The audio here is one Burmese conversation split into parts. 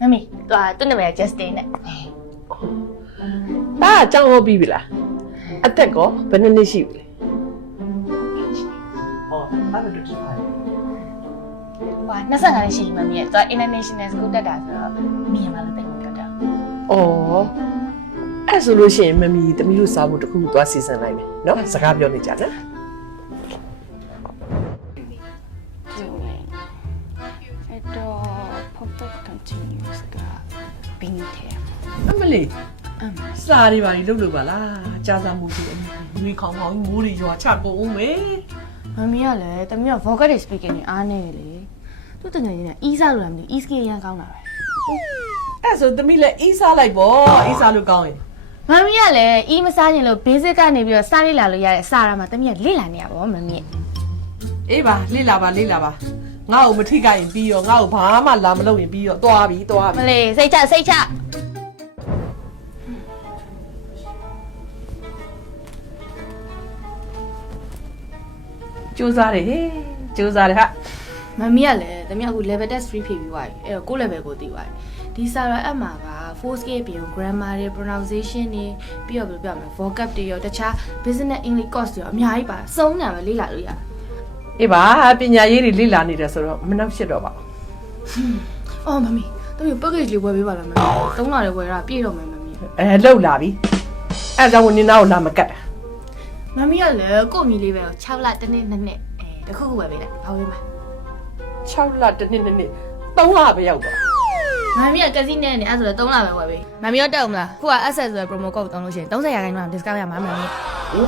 Mami, tu na ba Justin ne. Ta chang ho bi bi la. Atek ko bel ne shi bi le. Wa, 25နှစ်ရှိပြီ Mami ရဲ့သူက International School တက်တာဆိုတော့မြင်မှလည်းတိတ်မပြောတတ် အော်အဲ့ဆိုလို့ရှိရင်မမီတမီးတို့စားဖို့တခုသွားစီစဉ်လိုက်မယ်နော်စကားပြောနေကြနော် အဲ့တော့ perfect continuous ကဘင်းထဲ အမလေးစားတွေပါလေလုပ်လို့ပါလားကြားစားမှုတွေငွေခေါင်းခေါင်းမိုးတွေရွာချကုန်အောင်မယ် Mami ကလည်းတမီးက vocal speaking နဲ့အားနေလေသူတကယ်ကြီးနဲ့အီးစားလို့လည်းမသိ e skill ရမ်းကောင်းတာပဲ အဲ့ဆိုတမီးလည်းအေးစားလိုက်ပေါ့အေးစားလို့ကောင်းရင် Mami ကလည်းအီးမစားရင်လို့ basic ကနေပြီးတော့စားလေ့လာလို့ရတဲ့စားရမှာတမီးကလေ့လာနေရပါဘော Mami အေးပါလေ့လာပါငါ့ကိုမထိခိုက်ရင်ပြီးရောငါ့ကိုဘာမှလာမလုပ်ရင်ပြီးရောသွားပြီ မလေးစိတ်ချကြိုးစားတယ်ဟာ မမီကလည်းတမီးအခု level test 3ဖြည့်ပြီးသွားပြီအဲ့တော့ကို level ကိုသိသွားပြီဒီစာရအပ်မှာက 4 scale ပြင် grammar တွေ pronunciation တွေပြီးတော့ပြောပြမယ် vocab တွေရောတခြား business english course တွေရောအများကြီးပါစုံနေတာပဲလေ့လာလို့ရ အေးပါပညာရေးတွေလေ့လာနေတယ်ဆိုတော့မနှောက်ရှက်တော့ပါ အော်မမီတမီး package လေးဝယ်ပေးပါလားမမီ3လလေးဝယ်တာပြည့်တော့မယ်မမီ လှုပ်လာပြီအဲ့ကြောင့်နင်နာကိုလာမကတ်တာ မမီကလည်းကို့မီလေးပဲ6လတစ်နှစ်2နှစ်တခုခုဝယ်ပေးလိုက်ဘာဝယ်မှာ 6လတစ်နှစ်3လပဲရောက်သွား မမီကကစီနဲ့နေအဲ့ဆိုတော့3လပဲဝယ်ပေးမမီရောတက်အောင်မလားခုက access ဆိုတဲ့ promo code တောင်းလို့ရှိရင်30%ခိုင်နှုန်း discount ရမှာမမီ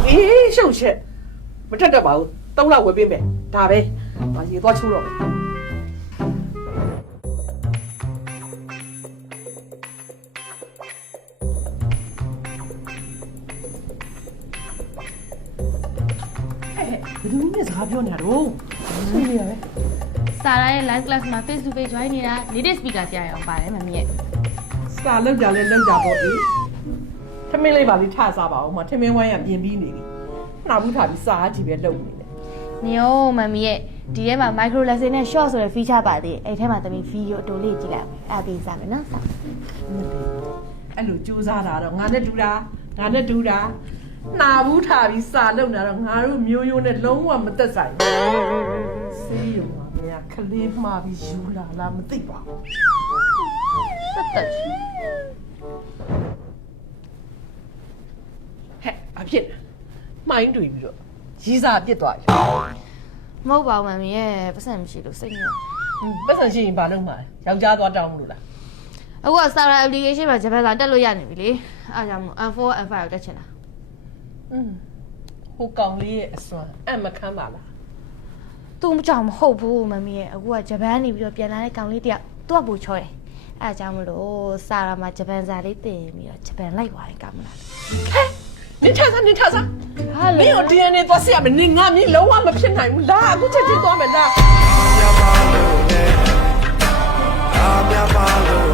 အေးရှုပ်ချက်မတက်တော့ပါဘူး3လဝယ်ပေးမယ်ဒါပဲဘာရေသွားချိုးတော့မယ်ဘယ်သူနဲ့စကားပြောနေတာတော့ဆွေးနေရပဲ စာရရဲ့ live class မှာ face to face join နေတာ native speaker ဆရာရအောင်ပါတယ်မမီရဲ့ စာလောက်ကြလဲလောက်ကြပေါ့အေးထမင်းလေးပါလေးထစားပါအောင်မထမင်းဝိုင်းကပြင်ပြီးနေပြီနှာဘူးထားပြီးစားကြည့်ပဲလုပ်နေတယ် နေရောမမီရဲ့ဒီထဲမှာ micro lesson နဲ့ short ဆိုတဲ့ feature ပါသေးတယ်အဲ့ထဲမှာသမီး video အတူလေးကြည့်လိုက်အောင်အဲ့ပြီးစားမယ်နော်စား အဲ့လိုစူးစမ်းတာတော့ငါနဲ့တူတာနှာဘူးထားပြီးစားလုပ်နေတာတော့ငါတို့မျိုးနဲ့လုံးဝမသက်ဆိုင်ဘူးစေးရုံမှာများခလေးမှားပြီးယူလာလားမသိပါဘူး တက်တက် ဟဲ့အဖြစ်မှိုင်းတွေ့ပြီးတော့ရီးစားပြစ်သွားပြီ မဟုတ်ပါဘူးမမီရဲ့ပတ်စံမရှိလို့စိတ်ညစ် ပတ်စံရှိရင်ဘာလုပ်မှာလဲယောက်ျားသွားတောင်းလို့လား အခုက Sara application မှာ Japan စာတက်လို့ရနေပြီလေအားကြောင့်မို့ N4 N5 ကိုတက်ချင်တာ ဟိုကောင်လေးရဲ့အစွမ်းအမခမ်းပါလား သူ့ကြောင့်မဟုတ်ဘူးမမီရဲ့အခုက Japan နေပြီးတော့ပြန်လာတဲ့ကောင်လေးတယောက်သူ့ကပူချောတယ်အားကြောင့်မလို့ Sara မှာ Japan စာလေးတင်ပြီးတော့ Japan လိုက်သွားရင်ကောင်းမလား နင်ထစား ဟာ မ လေ င်းတို့ DNA သွားဆက်ရမယ်နင်ငါမင်းလုံးဝမဖြစ်နိုင်ဘူးလားအခုချက်ချင်းသွားမယ်လား I'm